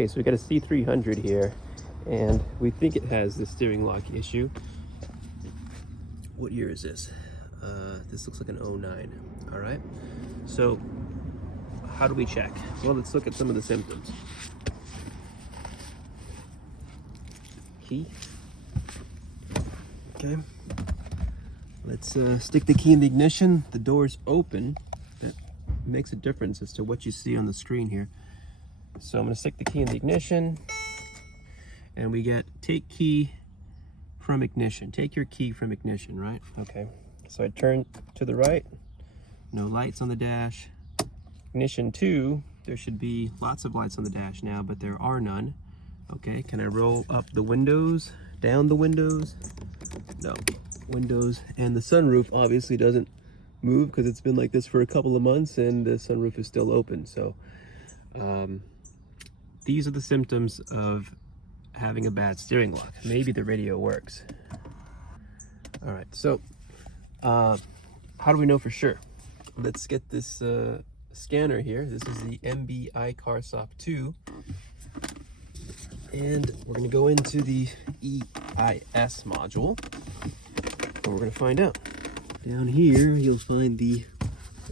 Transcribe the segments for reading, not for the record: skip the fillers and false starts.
Okay, so we got a C300 here, and we think it has the steering lock issue. What year is this? This looks like an 09. All right, so how do we check? Well, let's look at some of the symptoms. Key. Okay, let's stick the key in the ignition. The door's open. That makes a difference as to what you see on the screen here. So I'm going to stick the key in the ignition, and we get take key from ignition. Take your key from ignition, right? Okay, so I turn to the right, no lights on the dash. Ignition 2, there should be lots of lights on the dash now, but there are none. Okay, can I roll up the windows, down the windows? No, windows, and the sunroof obviously doesn't move because it's been like this for a couple of months and the sunroof is still open. So these are the symptoms of having a bad steering lock. Maybe the radio works. All right, so how do we know for sure? Let's get this scanner here. This is the MBI CarSoft 2. And we're gonna go into the EIS module, and we're gonna find out. Down here, you'll find the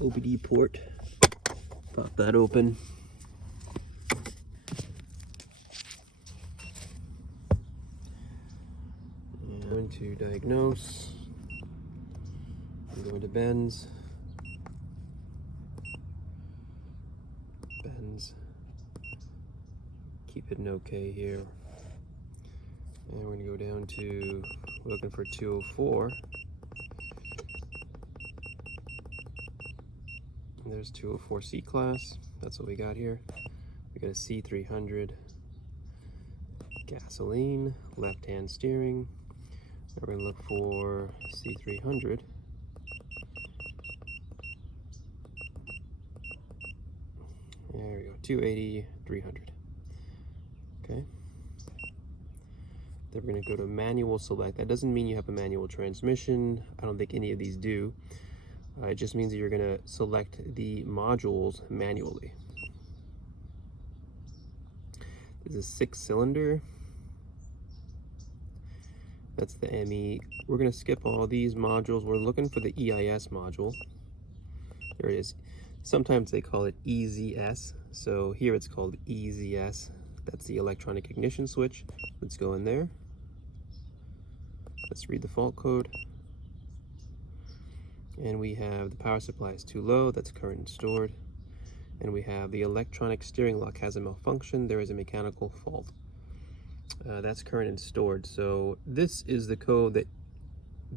OBD port. Pop that open. And going to diagnose. I'm going to Benz. Keep it in OK here. And we're going to go down to, we're looking for 204. And there's 204 C-Class. That's what we got here. We got a C300. Gasoline, left-hand steering. We're going to look for C300. There we go, 280, 300. Okay. Then we're going to go to manual select. That doesn't mean you have a manual transmission. I don't think any of these do. It just means that you're going to select the modules manually. This is a 6-cylinder. That's the ME. We're going to skip all these modules. We're looking for the EIS module. There it is. Sometimes they call it EZS. So here it's called EZS. That's the electronic ignition switch. Let's go in there. Let's read the fault code. And we have the power supply is too low. That's current and stored. And we have the electronic steering lock has a malfunction. There is a mechanical fault. That's current and stored. So this is the code that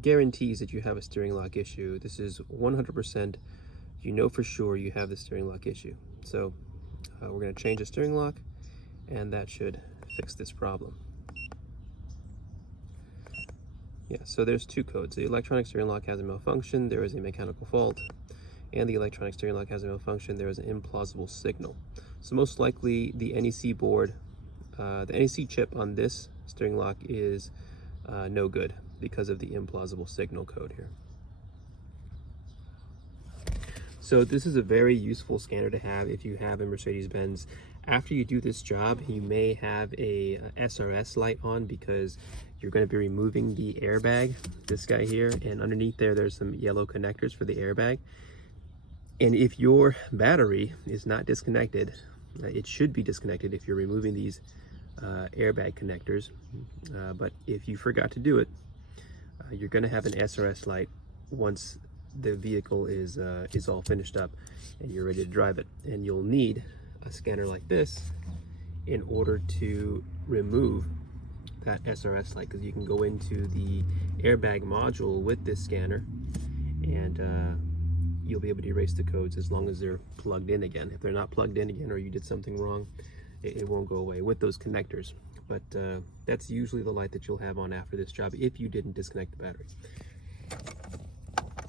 guarantees that you have a steering lock issue. This is 100%. You know for sure you have the steering lock issue. So we're going to change the steering lock, and that should fix this problem. Yeah, so there's two codes. The electronic steering lock has a malfunction, there is a mechanical fault, and the electronic steering lock has a malfunction, there is an implausible signal. So most likely the NEC board, the NEC chip on this steering lock is no good because of the implausible signal code here. So this is a very useful scanner to have if you have a Mercedes Benz. After you do this job, you may have a SRS light on because you're going to be removing the airbag, this guy here, and underneath there's some yellow connectors for the airbag. And if your battery is not disconnected, it should be disconnected if you're removing these airbag connectors. But if you forgot to do it, you're going to have an SRS light once the vehicle is all finished up and you're ready to drive it. And you'll need a scanner like this in order to remove that SRS light, because you can go into the airbag module with this scanner and you'll be able to erase the codes as long as they're plugged in again. If they're not plugged in again or you did something wrong, it won't go away with those connectors. But that's usually the light that you'll have on after this job if you didn't disconnect the battery.